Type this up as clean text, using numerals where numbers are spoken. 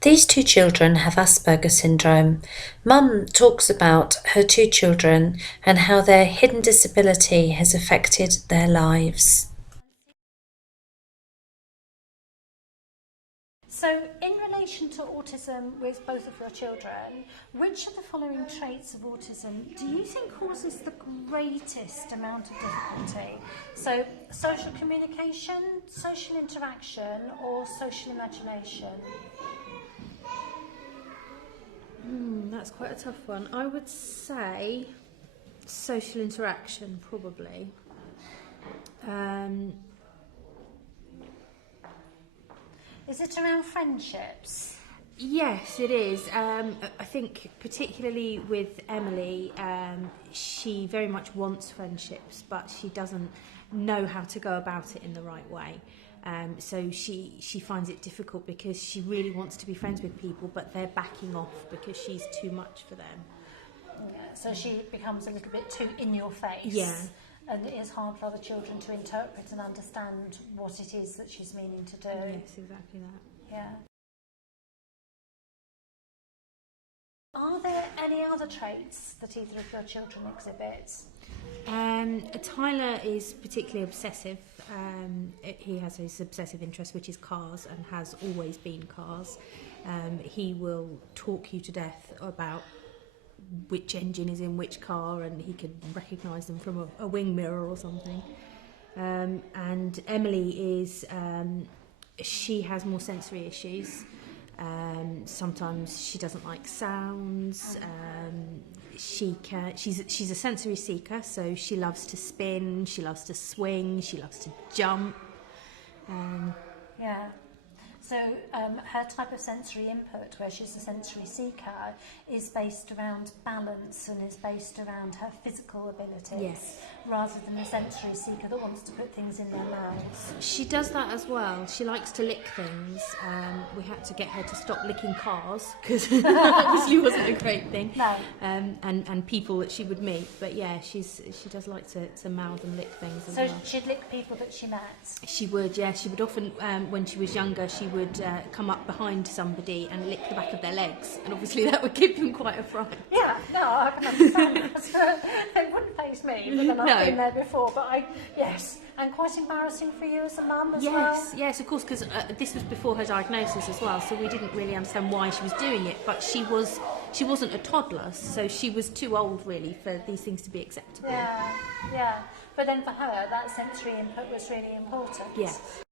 These two children have Asperger's syndrome. Mum talks about her two children and how their hidden disability has affected their lives. So, in relation to autism with both of your children, which of the following traits of autism do you think causes the greatest amount of difficulty? So, social communication, social interaction, or social imagination? That's quite a tough one. I would say social interaction, probably. Is it around friendships? Yes, it is. I think particularly with Emily, she very much wants friendships, but she doesn't know how to go about it in the right way. So she finds it difficult because she really wants to be friends with people, but they're backing off because she's too much for them. Yeah, so she becomes a little bit too in your face. Yeah. And it is hard for other children to interpret and understand what it is that she's meaning to do. Yes, exactly that. Yeah. Are there any other traits that either of your children exhibit? Tyler is particularly obsessive. He has his obsessive interest, which is cars, and has always been cars. He will talk you to death about which engine is in which car, and he can recognise them from a wing mirror or something. And Emily is, she has more sensory issues. Sometimes she doesn't like sounds. She's a sensory seeker, so she loves to spin, she loves to swing, she loves to jump. Yeah. So her type of sensory input, where she's a sensory seeker, is based around balance and is based around her physical abilities, Yes. rather than a sensory seeker that wants to put things in their mouths. She does that as well. She likes to lick things. We had to get her to stop licking cars because that obviously wasn't a great thing. No. And people that she would meet. But yeah, she does like to mouth and lick things as So well. she'd lick people that she met. She would, yeah. She would often, when she was younger, she would come up behind somebody and lick the back of their legs, and obviously that would give them quite a fright. Yeah, no, I can understand that. It wouldn't faze me, but then I've been there before. But yes, and quite embarrassing for you as a mum as well. Yes, of course, because this was before her diagnosis as well, so we didn't really understand why she was doing it. But she wasn't a toddler, so she was too old really for these things to be acceptable. Yeah. But then for her, that sensory input was really important. Yes.